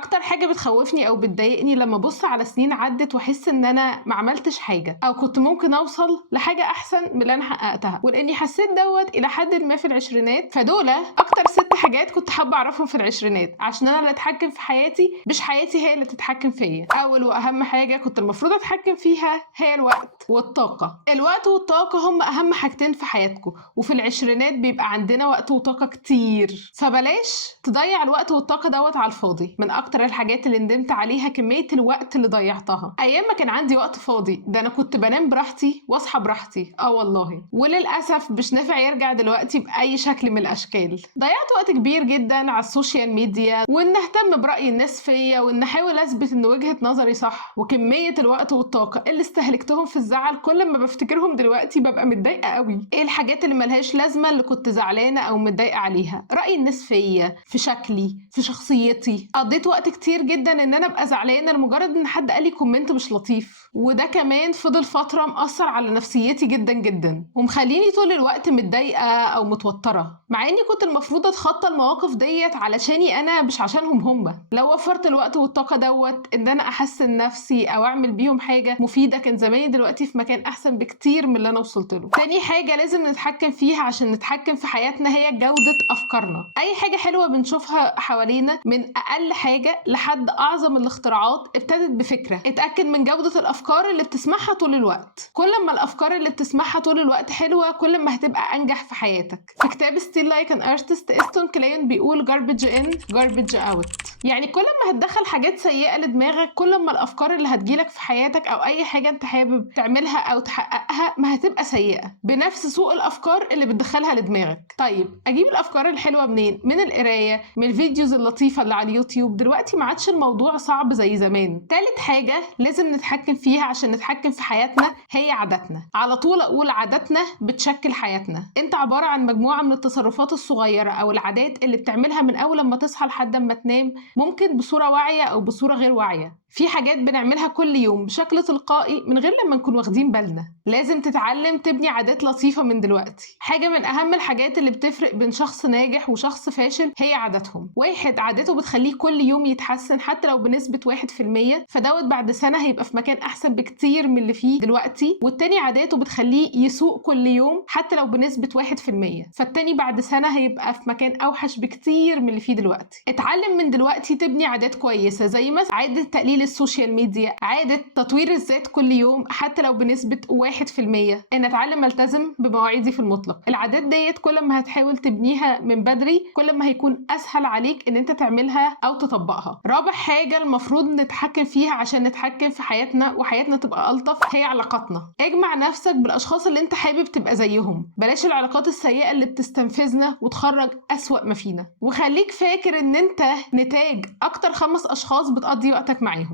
اكتر حاجه بتخوفني او بتضايقني لما ابص على سنين عدت واحس ان انا ما عملتش حاجه او كنت ممكن اوصل لحاجه احسن من اللي انا حققتها، ولاني حسيت دوت الى حد ما في العشرينات. فدول اكتر 6 حاجات كنت حابه اعرفهم في العشرينات عشان انا اللي اتحكم في حياتي مش حياتي هي اللي تتحكم فيا. اول واهم حاجه كنت المفروض اتحكم فيها هي الوقت والطاقه. الوقت والطاقه هم اهم حاجتين في حياتكم، وفي العشرينات بيبقى عندنا وقت وطاقه كتير، فبلاش تضيع الوقت والطاقه دوت على الفاضي. من اكتر الحاجات اللي ندمت عليها كميه الوقت اللي ضيعتها. ايام ما كان عندي وقت فاضي ده انا كنت بنام براحتي واصحى براحتي، والله. وللاسف مش نافع يرجع دلوقتي باي شكل من الاشكال. ضيعت وقت كبير جدا على السوشيال ميديا، وان اهتم براي الناس فيا، وان احاول اثبت ان وجهه نظري صح. وكميه الوقت والطاقه اللي استهلكتهم في الزعل كل ما بفتكرهم دلوقتي ببقى متضايقه قوي. ايه الحاجات اللي ملهاش لازمه اللي كنت زعلانه او متضايقه عليها؟ راي الناس فيا، في شكلي، في شخصيتي. قضيت وقت كتير جدا ان انا ابقى زعلانه لمجرد ان حد قال لي كومنت مش لطيف، وده كمان فضل فتره مأثر على نفسيتي جدا جدا ومخليني طول الوقت متضايقه او متوتره، مع اني كنت المفروض اتخطى المواقف ديت علشاني انا مش عشانهم هم. لو وفرت الوقت والطاقه دوت ان انا احسن نفسي او اعمل بيهم حاجه مفيده كان زماني دلوقتي في مكان احسن بكتير من اللي انا وصلت له. تاني حاجه لازم نتحكم فيها عشان نتحكم في حياتنا هي جوده افكارنا. اي حاجه حلوه بنشوفها حوالينا، من اقل حاجه لحد اعظم الاختراعات، ابتدت بفكره. اتاكد من جوده الافكار اللي بتسمعها طول الوقت. كل ما الافكار اللي بتسمعها طول الوقت حلوه كل ما هتبقى انجح في حياتك. في كتاب ستيل لايك ان ارتست استون كلاين بيقول garbage in garbage out، يعني كل ما هتدخل حاجات سيئه لدماغك كل ما الافكار اللي هتجيلك في حياتك او اي حاجه انت حابب تعملها او تحققها ما هتبقى سيئه بنفس سوء الافكار اللي بتدخلها لدماغك. طيب اجيب الافكار الحلوه منين؟ من القرايه، من الفيديوز اللطيفه اللي على اليوتيوب. دلوقتي ما عادش الموضوع صعب زي زمان. تالت حاجه لازم نتحكم فيها عشان نتحكم في حياتنا هي عاداتنا. على طول اقول عاداتنا بتشكل حياتنا. انت عباره عن مجموعه من التصرفات الصغيره او العادات اللي بتعملها من اول ما تصحى لحد ما تنام، ممكن بصوره واعيه او بصوره غير واعيه. في حاجات بنعملها كل يوم بشكل تلقائي من غير لما نكون واخدين بالنا. لازم تتعلم تبني عادات لطيفة من دلوقتي. حاجة من أهم الحاجات اللي بتفرق بين شخص ناجح وشخص فاشل هي عاداتهم. واحد عادته بتخليه كل يوم يتحسن حتى لو بنسبة 1%، فدوت بعد سنة هيبقى في مكان أحسن بكتير من اللي فيه دلوقتي. والتاني عاداته بتخليه يسوق كل يوم حتى لو بنسبة 1%، فالتاني بعد سنة هيبقى في مكان أوحش بكتير من اللي فيه دلوقتي. اتعلم من دلوقتي تبني عادات كويسة، زي مثلا عادة تقليل السوشيال ميديا، عادة تطوير الذات كل يوم حتى لو بنسبة 1%، ان اتعلم التزم بمواعيدي في المطلق. العادات ديت كل ما هتحاول تبنيها من بدري كل ما هيكون اسهل عليك ان انت تعملها او تطبقها. رابع حاجة المفروض نتحكم فيها عشان نتحكم في حياتنا وحياتنا تبقى الطف هي علاقاتنا. اجمع نفسك بالاشخاص اللي انت حابب تبقى زيهم، بلاش العلاقات السيئة اللي بتستنفذنا وتخرج اسوأ ما فينا. وخليك فاكر ان انت نتاج اكتر 5 اشخاص بتقضي وقتك معاهم.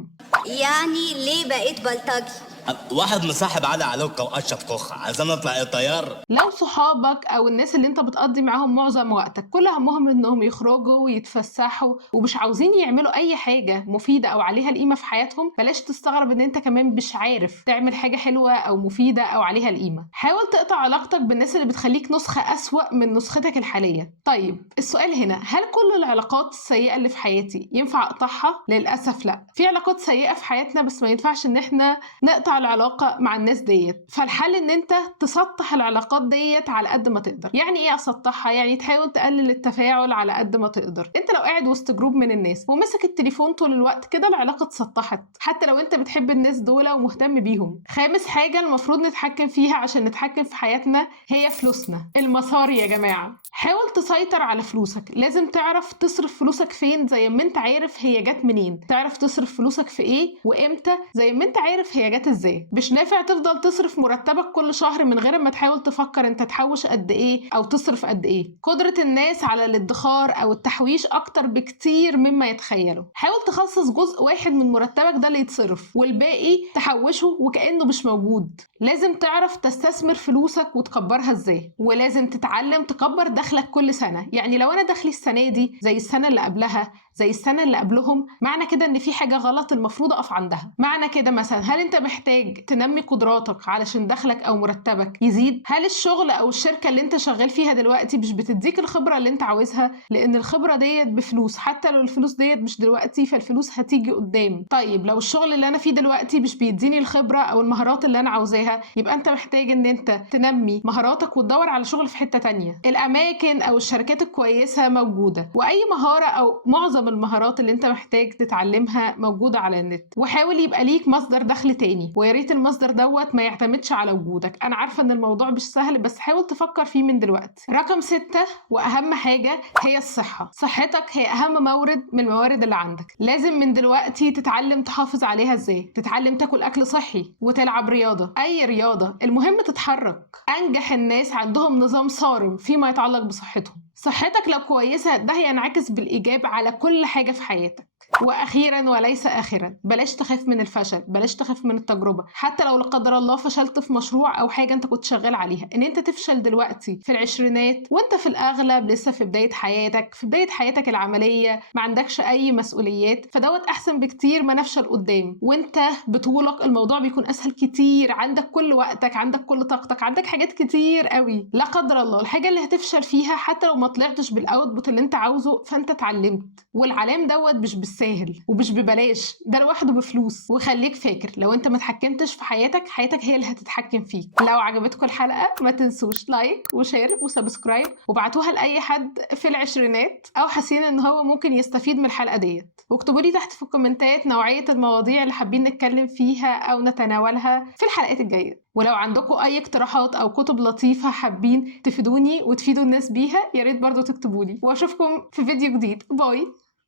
يعني ليه بقيت بلطجي؟ واحد مصاحب علي علوكة واشرف كوخة، عايزين نطلع طيار. لو صحابك او الناس اللي انت بتقضي معاهم معظم وقتك كل همهم انهم يخرجوا ويتفسحوا ومش عاوزين يعملوا اي حاجة مفيدة او عليها القيمة في حياتهم، بلاش تستغرب ان انت كمان مش عارف تعمل حاجة حلوة او مفيدة او عليها القيمة. حاول تقطع علاقتك بالناس اللي بتخليك نسخة اسوأ من نسختك الحالية. طيب السؤال هنا، هل كل العلاقات السيئة اللي في حياتي ينفع اقطعها؟ للأسف لا. في علاقات سيئة في حياتنا بس ما ينفعش ان احنا نقطع العلاقة مع الناس ديت. فالحل ان انت تسطح العلاقات ديت على قد ما تقدر. يعني ايه اسطحها؟ يعني تحاول تقلل التفاعل على قد ما تقدر. انت لو قاعد وسط جروب من الناس ومسك التليفون طول الوقت كده العلاقة اتسطحت حتى لو انت بتحب الناس دول ومهتم بيهم. خامس حاجة المفروض نتحكم فيها عشان نتحكم في حياتنا هي فلوسنا. المصاري يا جماعة. حاول تسيطر على فلوسك. لازم تعرف تصرف فلوسك فين زي ما انت عارف هي جت منين. تعرف تصرف فلوسك في ايه وامتى زي ما انت عارف هي جت ازاي. مش نافع تفضل تصرف مرتبك كل شهر من غير ما تحاول تفكر انت تحوش قد ايه او تصرف قد ايه. قدرة الناس على الادخار او التحويش اكتر بكتير مما يتخيلوا. حاول تخصص جزء واحد من مرتبك ده اللي يتصرف والباقي تحوشه وكأنه مش موجود. لازم تعرف تستثمر فلوسك وتكبرها ازاي، ولازم تتعلم تكبر دخلك كل سنة. يعني لو انا دخلي السنة دي زي السنة اللي قبلها زي السنة اللي قبلهم، معنى كده ان في حاجة غلط المفروض اقف عندها. معنى كده مثلا هل انت محتاج محتاج تنمي قدراتك علشان دخلك او مرتبك يزيد؟ هل الشغل او الشركة اللي انت شغال فيها دلوقتي مش بتديك الخبرة اللي انت عاوزها؟ لان الخبرة ديت بفلوس، حتى لو الفلوس ديت مش دلوقتي فالفلوس هتيجي قدام. طيب لو الشغل اللي انا فيه دلوقتي مش بيديني الخبرة او المهارات اللي انا عاوزاها، يبقى انت محتاج ان انت تنمي مهاراتك وتدور على شغل في حتة تانية. الاماكن او الشركات الكويسة موجودة، واي مهارة او معظم المهارات اللي انت محتاج تتعلمها موجودة على النت. وحاول يبقى ليك مصدر دخل تاني، ويا ريت المصدر دوت ما يعتمدش على وجودك. انا عارفة ان الموضوع مش سهل، بس حاول تفكر فيه من دلوقتي. رقم 6 واهم حاجة هي الصحة. صحتك هي اهم مورد من الموارد اللي عندك. لازم من دلوقتي تتعلم تحافظ عليها ازاي، تتعلم تاكل اكل صحي وتلعب رياضة، اي رياضة، المهم تتحرك. انجح الناس عندهم نظام صارم فيما يتعلق بصحتهم. صحتك لو كويسة ده هينعكس بالإيجاب على كل حاجة في حياتك. واخيرا وليس اخرا، بلاش تخاف من الفشل، بلاش تخاف من التجربه. حتى لو لا قدر الله فشلت في مشروع او حاجه انت كنت شغال عليها، ان انت تفشل دلوقتي في العشرينات وانت في الاغلب لسه في بدايه حياتك، في بدايه حياتك العمليه، ما عندكش اي مسؤوليات، فدوت احسن بكتير ما نفشل قدام وانت بطولك. الموضوع بيكون اسهل كتير، عندك كل وقتك، عندك كل طاقتك، عندك حاجات كتير قوي. لا قدر الله الحاجه اللي هتفشل فيها حتى لو ما طلعتش بالاوتبوت اللي انت عاوزه، فانت اتعلمت. والعلام دوت مش بالساهل ومش ببلاش، ده لوحده بفلوس. وخليك فاكر لو انت ما اتحكمتش في حياتك، حياتك هي اللي هتتحكم فيك. لو عجبتكم الحلقة ما تنسوش لايك وشير وسبسكرايب، وبعتوها لأي حد في العشرينات او حاسين ان هو ممكن يستفيد من الحلقة ديت. واكتبوا لي تحت في الكومنتات نوعية المواضيع اللي حابين نتكلم فيها او نتناولها في الحلقات الجاية. ولو عندكم اي اقتراحات او كتب لطيفة حابين تفيدوني وتفيدوا الناس بيها، يا ريت برضو تكتبولي. واشوفكم في فيديو جديد. باي.